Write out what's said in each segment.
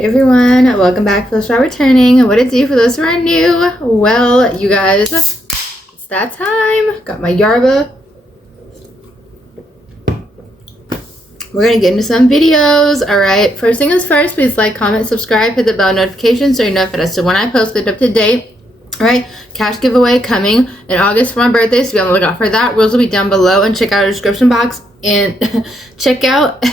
Hey everyone, welcome back for those who are returning. What it do for those who are new? Well, you guys, it's that time. Got my yerba. We're gonna get into some videos. All right, first thing is first, please like, comment, subscribe, hit the bell notification so you're notified as to when I post it up to date. All right, cash giveaway coming in August for my birthday, so be on the lookout for that. Rules will be down below, and check out our description box and check out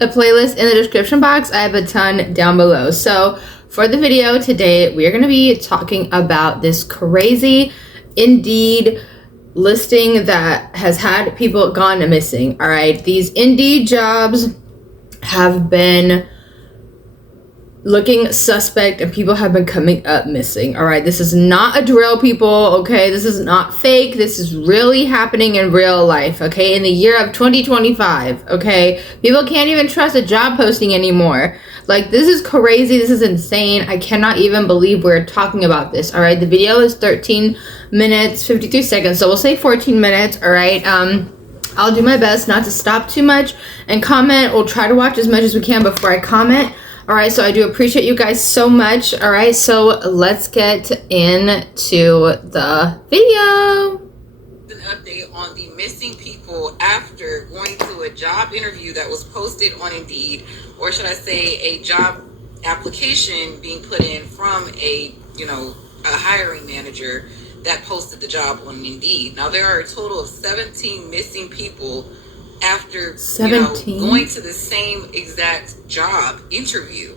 a playlist in the description box. I have a ton down below. So for the video today, we are going to be talking about this crazy Indeed listing that has had people gone missing. All right, these Indeed jobs have been looking suspect and people have been coming up missing. All right, this is not a drill, people. Okay, this is not fake. This is really happening in real life. Okay, in the year of 2025. Okay, people can't even trust a job posting anymore. Like, this is crazy. This is insane. I cannot even believe we're talking about this. All right, the video is 13 minutes 53 seconds, so we'll say 14 minutes. All right, I'll do my best not to stop too much and comment. We'll try to watch as much as we can before I comment. All right, so I do appreciate you guys so much. All right, so let's get into the video. An update on the missing people after going to a job interview that was posted on Indeed, or should I say a job application being put in from a hiring manager that posted the job on Indeed. Now, there are a total of 17 missing people after 17 going to the same exact job interview.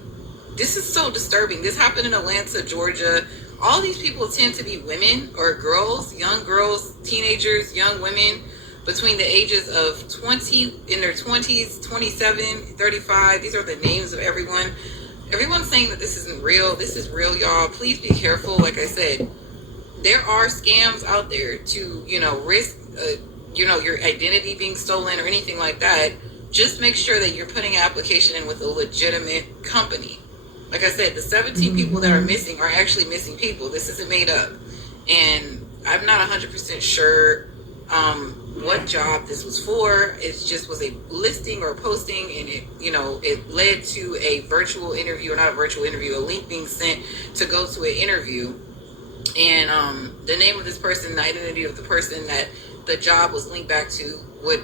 This is so disturbing. This happened in Atlanta, Georgia. All these people tend to be women or girls, young girls, teenagers, young women between the ages of 20, in their 20s, 27, 35. These are the names of everyone. Everyone's saying that this isn't real. This is real, y'all. Please be careful. Like I said, there are scams out there to, risk your identity being stolen or anything like that. Just make sure that you're putting an application in with a legitimate company. Like I said, the 17 people that are missing are actually missing people. This isn't made up. And I'm not 100% sure what job this was for. It just was a listing or a posting, and it led to a virtual interview, or not a virtual interview, a link being sent to go to an interview. And the name of this person, the identity of the person that the job was linked back to would,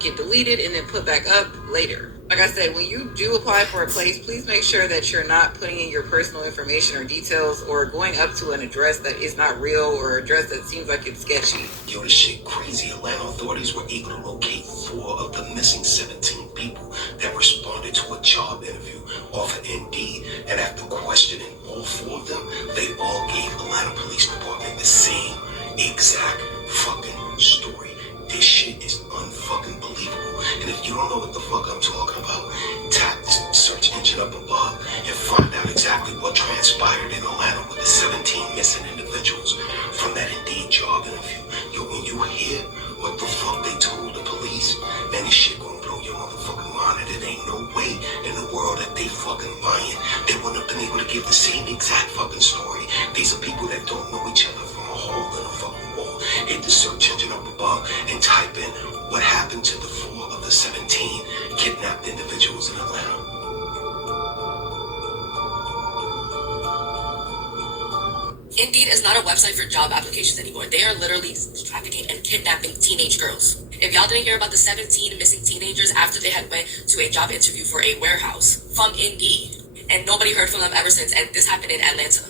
get deleted and then put back up later. Like I said, when you do apply for a place, please make sure that you're not putting in your personal information or details or going up to an address that is not real or address that seems like it's sketchy. Yo, this shit crazy. Atlanta authorities were able to locate 4 of the missing 17 people that responded to a job interview off of Indeed. And after questioning all 4 of them, they all gave Atlanta Police Department the same exact fucking story. This shit is unfucking believable. And if you don't know what the fuck I'm talking about, tap this search engine up above and find out exactly what transpired in Atlanta with the 17 missing individuals from that Indeed job interview. Yo, when you hear what the fuck they told the police, man, this shit gonna blow your motherfucking mind. And there ain't no way in the world that they fucking lying. They wouldn't have been able to give the same exact fucking story. These are people that don't know each other from a hole in a fucking wall. Hit the search engine up above and type in what happened to the 4 of the 17 kidnapped individuals in Atlanta. Indeed is not a website for job applications anymore. They are literally trafficking and kidnapping teenage girls. If y'all didn't hear about the 17 missing teenagers after they had went to a job interview for a warehouse from Indeed, and nobody heard from them ever since, and this happened in Atlanta.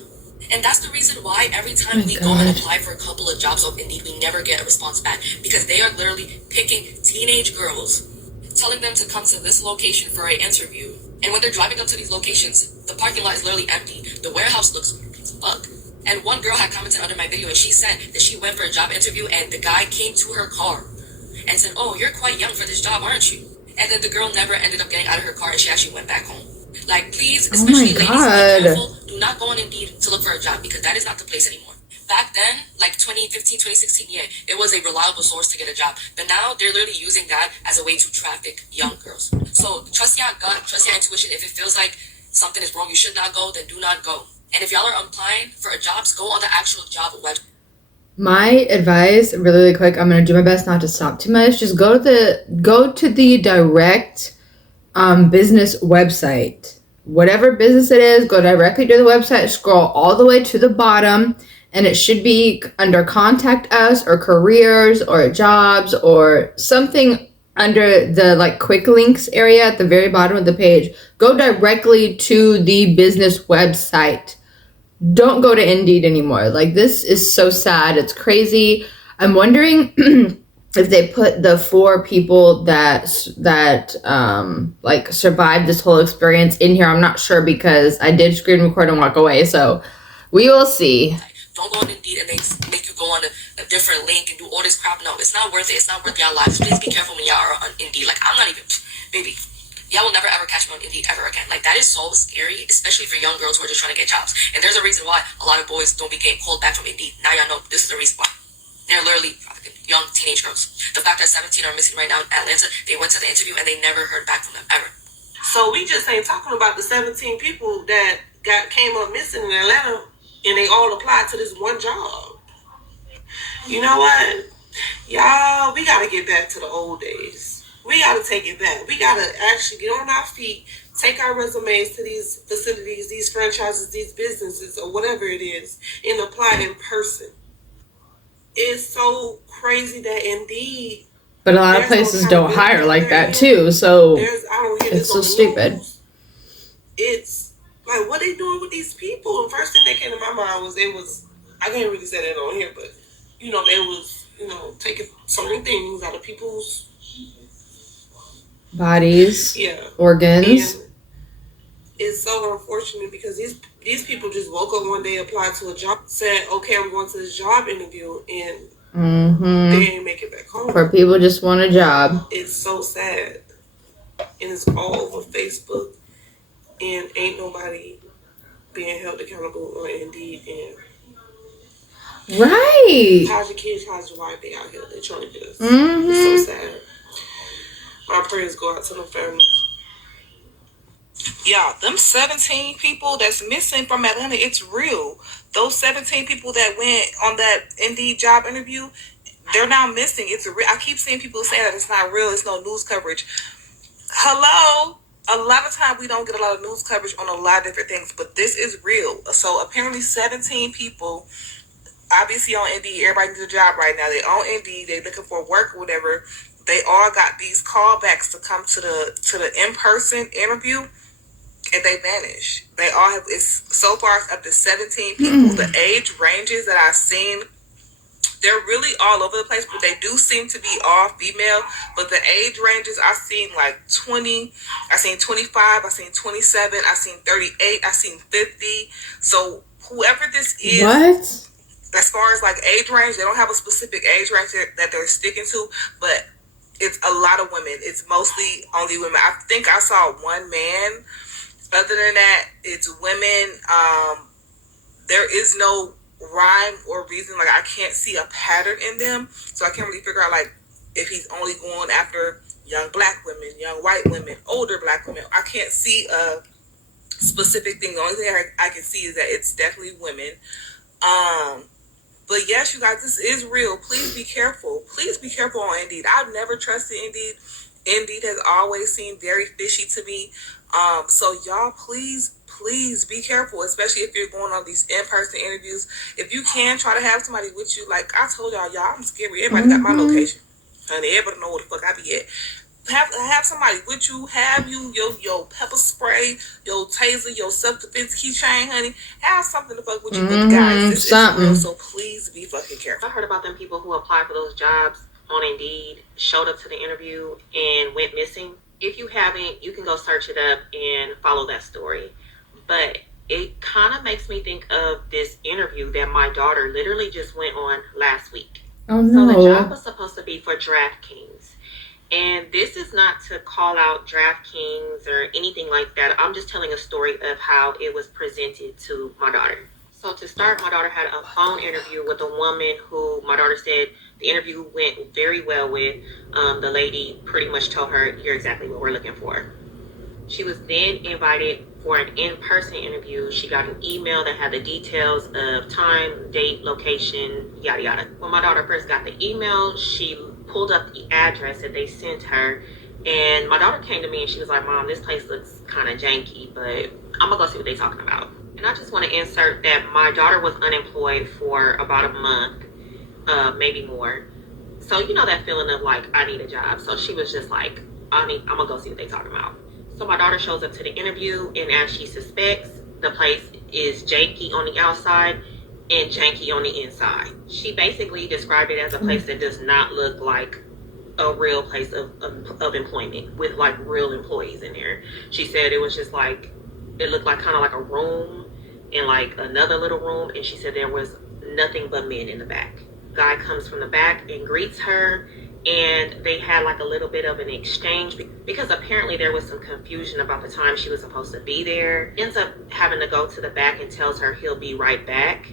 And that's the reason why every time we go and apply for a couple of jobs on Indeed, we never get a response back, because they are literally picking teenage girls, telling them to come to this location for an interview. And when they're driving up to these locations, the parking lot is literally empty. The warehouse looks fuck. And one girl had commented under my video, and she said that she went for a job interview and the guy came to her car and said, "Oh, you're quite young for this job, aren't you?" And then the girl never ended up getting out of her car, and she actually went back home. Like, please, especially ladies, be careful. Do not go on Indeed to look for a job, because that is not the place anymore. Back then, like 2015, 2016, yeah, it was a reliable source to get a job. But now they're literally using that as a way to traffic young girls. So trust your gut, trust your intuition. If it feels like something is wrong, you should not go, then do not go. And if y'all are applying for a jobs, go on the actual job website. My advice, really, really quick, I'm going to do my best not to stop too much. Just go to the direct business website. whatever business it is, go directly to the website, scroll all the way to the bottom, and it should be under contact us or careers or jobs or something under the like quick links area at the very bottom of the page. Go directly to the business website. Don't go to Indeed anymore. Like, this is so sad. It's crazy. I'm wondering if they put the 4 people that like survived this whole experience in here. I'm not sure because I did screen record and walk away. So we will see. Don't go on Indeed and they make you go on a different link and do all this crap. No, it's not worth it. It's not worth y'all lives. Please be careful when y'all are on Indeed. Like, I'm not even, baby. Y'all will never ever catch me on Indeed ever again. Like, that is so scary, especially for young girls who are just trying to get jobs. And there's a reason why a lot of boys don't be getting called back from Indeed. Now y'all know this is the reason why. They're literally young teenage girls. The fact that 17 are missing right now in Atlanta, they went to the interview and they never heard back from them ever. So we just ain't talking about the 17 people that came up missing in Atlanta and they all applied to this one job. You know what? Y'all, we got to get back to the old days. We got to take it back. We got to actually get on our feet, take our resumes to these facilities, these franchises, these businesses, or whatever it is, and apply in person. It's so crazy that Indeed. But a lot of places don't hire like that too, so it's so stupid. It's like, what they doing with these people? The first thing that came to my mind was I can't really say that on here, but they was taking certain things out of people's bodies, organs. And it's so unfortunate because these people just woke up one day, applied to a job, said, okay, I'm going to this job interview, and they didn't make it back home. Or people just want a job. It's so sad. And it's all over Facebook, and ain't nobody being held accountable on Indeed. And right. How's your kids? How's your wife? They out here. They're trying to get us. It's so sad. My prayers go out to the family. Yeah, them 17 people that's missing from Atlanta, it's real. Those 17 people that went on that Indeed job interview, they're now missing. It's real. I keep seeing people say that it's not real. It's no news coverage. Hello? A lot of time we don't get a lot of news coverage on a lot of different things, but this is real. So apparently 17 people, obviously on Indeed, everybody needs a job right now. They on Indeed, they looking for work or whatever. They all got these callbacks to come to the in-person interview, and they vanish. They all have, it's so far it's up to 17 people. The age ranges that I've seen, they're really all over the place, but they do seem to be all female. But the age ranges, I've seen like 20, I've seen 25, I've seen 27, I've seen 38, I've seen 50. So whoever this is, what? As far as like age range, they don't have a specific age range that they're sticking to, but it's a lot of women. It's mostly only women. I think I saw one man. Other than that, it's women. There is no rhyme or reason. Like, I can't see a pattern in them. So I can't really figure out, like, if he's only going after young black women, young white women, older black women. I can't see a specific thing. The only thing I can see is that it's definitely women. But yes, you guys, this is real. Please be careful. Please be careful on Indeed. I've never trusted Indeed. Indeed has always seemed very fishy to me. So y'all, please be careful, especially if you're going on these in-person interviews. If you can, try to have somebody with you. Like I told y'all, I'm scary. Everybody got my location. Honey, everybody know where the fuck I be at. Have somebody with you. Have you your pepper spray, your taser, your self-defense keychain, honey. Have something to fuck with you. But guys, this is real, so please be fucking careful. I heard about them people who applied for those jobs on Indeed, showed up to the interview, and went missing. If you haven't, you can go search it up and follow that story. But it kind of makes me think of this interview that my daughter literally just went on last week. Oh no. So the job was supposed to be for DraftKings. And this is not to call out DraftKings or anything like that. I'm just telling a story of how it was presented to my daughter. So to start, my daughter had a phone interview with a woman who my daughter said the interview went very well with. The lady pretty much told her, you're exactly what we're looking for. She was then invited for an in-person interview. She got an email that had the details of time, date, location, yada, yada. When my daughter first got the email, she pulled up the address that they sent her, And my daughter came to me and she was like, Mom, this place looks kind of janky, but I'm gonna go see what they're talking about. And I just want to insert that my daughter was unemployed for about a month, maybe more. So you know that feeling of like, I need a job. So she was just like, I'm gonna go see what they're talking about. So my daughter shows up to the interview, and as she suspects, the place is janky on the outside and janky on the inside. She basically described it as a place that does not look like a real place of employment with like real employees in there. She said it was just like, it looked like kind of like a room and like another little room, and she said there was nothing but men in the back. Guy comes from the back and greets her, and they had like a little bit of an exchange because apparently there was some confusion about the time she was supposed to be there. Ends up having to go to the back and tells her he'll be right back.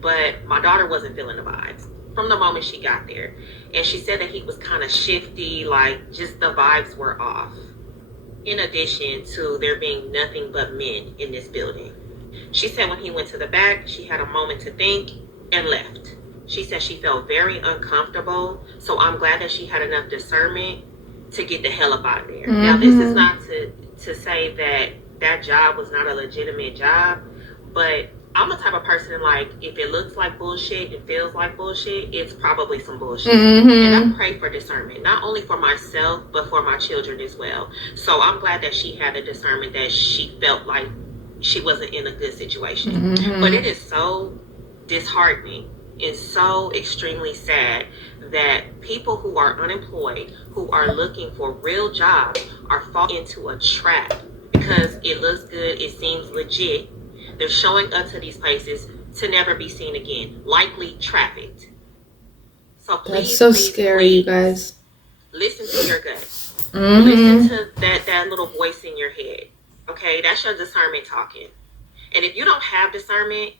But my daughter wasn't feeling the vibes from the moment she got there. And she said that he was kind of shifty, like just the vibes were off. In addition to there being nothing but men in this building. She said when he went to the back, she had a moment to think and left. She said she felt very uncomfortable, so I'm glad that she had enough discernment to get the hell up out of there. Now, this is not to say that that job was not a legitimate job, but I'm the type of person, like, if it looks like bullshit, it feels like bullshit, it's probably some bullshit. And I pray for discernment, not only for myself, but for my children as well. So I'm glad that she had the discernment that she felt like she wasn't in a good situation. But it is so disheartening. It's so extremely sad that people who are unemployed, who are looking for real jobs, are falling into a trap because it looks good, it seems legit. They're showing up to these places to never be seen again, likely trafficked. So please, that's so please, scary, please, you guys. listen to your gut. Listen to that little voice in your head. Okay, that's your discernment talking. And if you don't have discernment,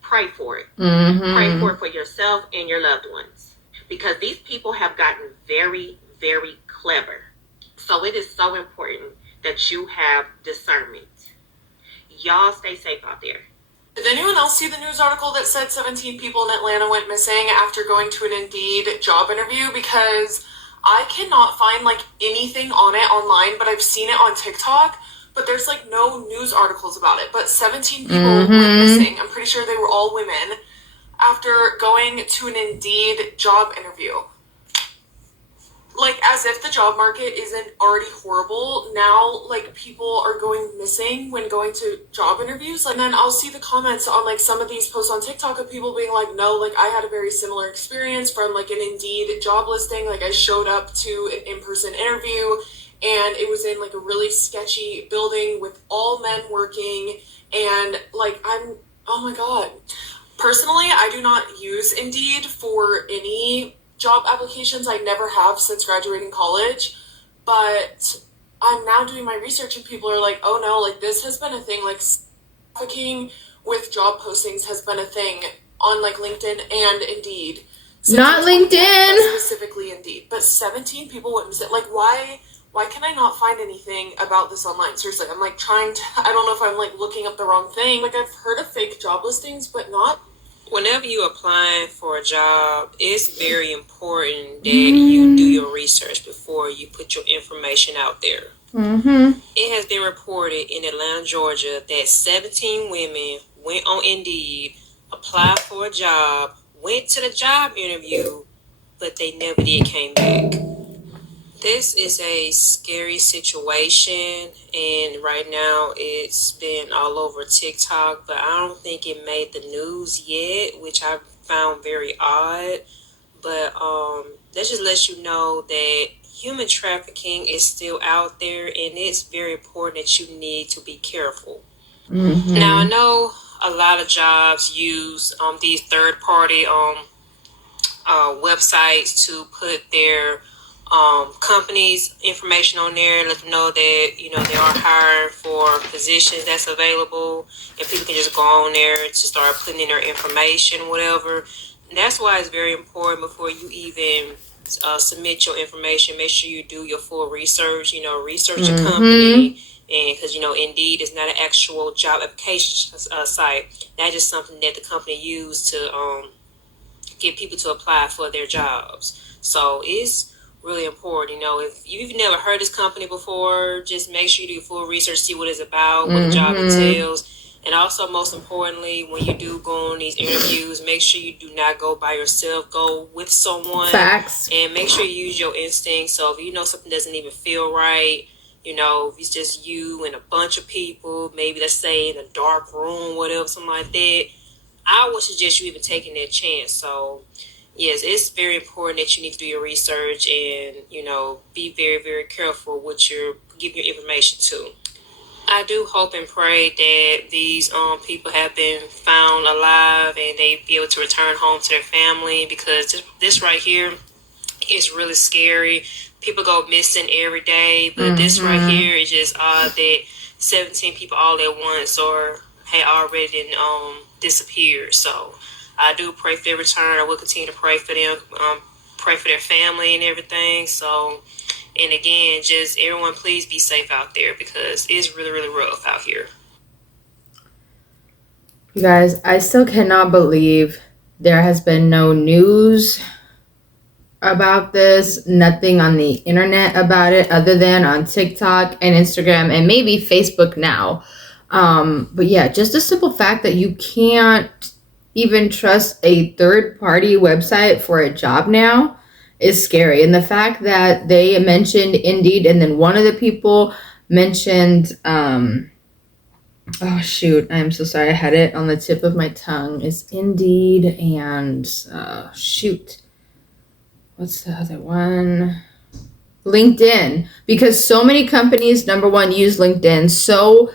pray for it. Pray for it for yourself and your loved ones. Because these people have gotten very, very clever. So it is so important that you have discernment. Y'all stay safe out there. Did anyone else see the news article that said 17 people in Atlanta went missing after going to an Indeed job interview? Because I cannot find like anything on it online, but I've seen it on TikTok. But there's like no news articles about it. But 17 people went missing. I'm pretty sure they were all women after going to an Indeed job interview. Like, as if the job market isn't already horrible, now, like, people are going missing when going to job interviews. And then I'll see the comments on, like, some of these posts on TikTok of people being like, no, like, I had a very similar experience from, like, an Indeed job listing. Like, I showed up to an in-person interview, and it was in, like, a really sketchy building with all men working, and, like, oh my god. Personally, I do not use Indeed for any job applications. I never have since graduating college, but I'm now doing my research and people are like, oh no, like this has been a thing, like trafficking with job postings has been a thing on like LinkedIn and Indeed. Not LinkedIn. Specifically Indeed. But 17 people went missing. Like why can I not find anything about this online? Seriously, I'm like I don't know if I'm like looking up the wrong thing. Like I've heard of fake job listings, but not. Whenever you're applying for a job, it's very important that you do your research before you put your information out there. It has been reported in Atlanta, Georgia, that 17 women went on Indeed, applied for a job, went to the job interview, but they never did came back. This is a scary situation, and right now it's been all over TikTok, but I don't think it made the news yet, which I found very odd. But that just lets you know that human trafficking is still out there, and it's very important that you need to be careful. Now, I know a lot of jobs use these third-party websites to put their companies' information on there, let them know that, you know, they are hiring for positions that's available, and people can just go on there to start putting in their information, whatever. And that's why it's very important before you even submit your information, make sure you do your full research, you know, research your company, and because, you know, Indeed is not an actual job application site. That's just something that the company used to get people to apply for their jobs. So it's really important. You know, if you've never heard this company before, just make sure you do full research, see what it's about, what the job entails. And also, most importantly, when you do go on these interviews, make sure you do not go by yourself. Go with someone. Facts. And make sure you use your instincts. So if you know something doesn't even feel right, you know, if it's just you and a bunch of people, maybe let's say in a dark room, whatever, something like that, I would suggest you even taking that chance. So, yes, it's very important that you need to do your research and, you know, be very, very careful what you're giving your information to. I do hope and pray that these people have been found alive and they be able to return home to their family, because this right here is really scary. People go missing every day, but this right here is just odd that 17 people all at once or had already disappeared. So I do pray for their return. I will continue to pray for them, pray for their family and everything. So, and again, just everyone, please be safe out there, because it's really, really rough out here. You guys, I still cannot believe there has been no news about this, nothing on the internet about it other than on TikTok and Instagram and maybe Facebook now. But yeah, just the simple fact that you can't even trust a third-party website for a job now is scary. And the fact that they mentioned Indeed, and then one of the people mentioned, oh shoot, I'm so sorry, I had it on the tip of my tongue. It's Indeed and shoot, what's the other one? LinkedIn. Because so many companies, number one, use LinkedIn. So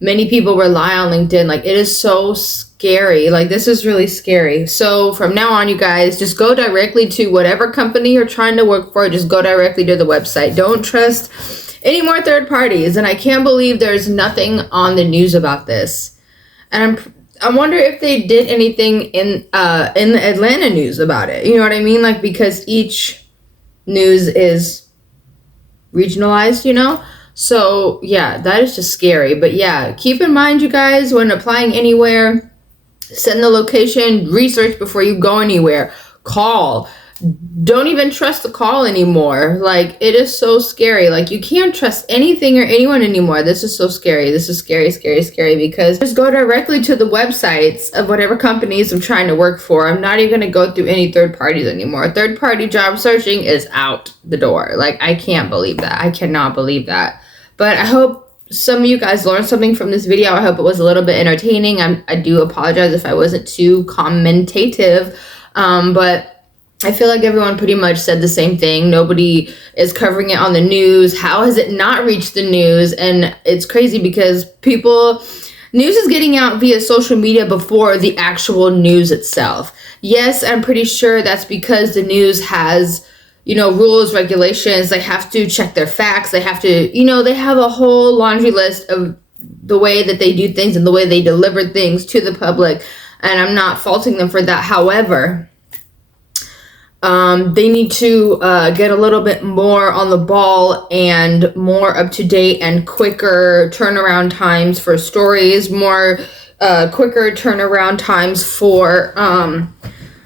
many people rely on LinkedIn. Like, it is so scary. Like, this is really scary. So from now on, you guys, just go directly to whatever company you're trying to work for. Just go directly to the website. Don't trust any more third parties. And I can't believe there's nothing on the news about this. And I wonder if they did anything in the Atlanta news about it. You know what I mean? Like, because each news is regionalized, you know? So, yeah, that is just scary. But, yeah, keep in mind, you guys, when applying anywhere, send the location, research before you go anywhere. Call. Don't even trust the call anymore. Like, it is so scary. Like, you can't trust anything or anyone anymore. This is so scary. This is scary, scary, scary, because just go directly to the websites of whatever companies I'm trying to work for. I'm not even going to go through any third parties anymore. Third party job searching is out the door. Like, I can't believe that. I cannot believe that. But I hope some of you guys learned something from this video. I hope it was a little bit entertaining. I do apologize if I wasn't too commentative, but I feel like everyone pretty much said the same thing. Nobody is covering it on the news. How has it not reached the news? And it's crazy because news is getting out via social media before the actual news itself. Yes, I'm pretty sure that's because the news has, you know, rules, regulations. They have to check their facts. They have to, you know, they have a whole laundry list of the way that they do things and the way they deliver things to the public. And I'm not faulting them for that. However, they need to get a little bit more on the ball and more up to date and quicker turnaround times for stories, more quicker turnaround times for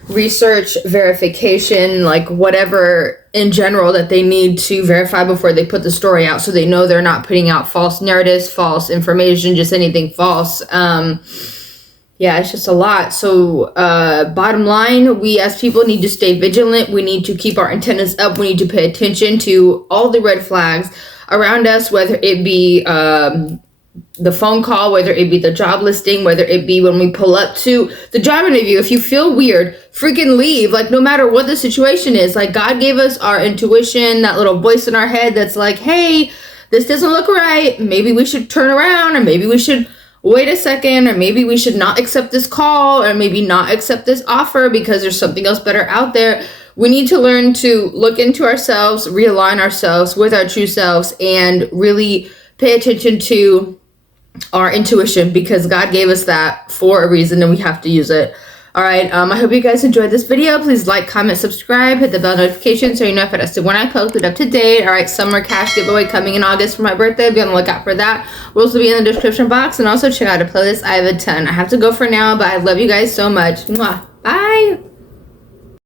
research, verification, like whatever in general that they need to verify before they put the story out, so they know they're not putting out false narratives, false information, just anything false. Yeah, it's just a lot. So bottom line, we as people need to stay vigilant. We need to keep our antennas up. We need to pay attention to all the red flags around us, whether it be the phone call, whether it be the job listing, whether it be when we pull up to the job interview. If you feel weird, freaking leave. Like, no matter what the situation is, like, God gave us our intuition, that little voice in our head that's like, hey, this doesn't look right. Maybe we should turn around, or maybe we should wait a second, or maybe we should not accept this call, or maybe not accept this offer because there's something else better out there. We need to learn to look into ourselves, realign ourselves with our true selves, and really pay attention to our intuition, because God gave us that for a reason and we have to use it. All right, I hope you guys enjoyed this video. Please like, comment, subscribe, hit the bell notification so you know if it has to when I post it up to date. All right, summer cash giveaway coming in August for my birthday. Be on the lookout for that. Will also be in the description box, and also check out a playlist. I have a ton. I have to go for now, but I love you guys so much. Mwah. Bye.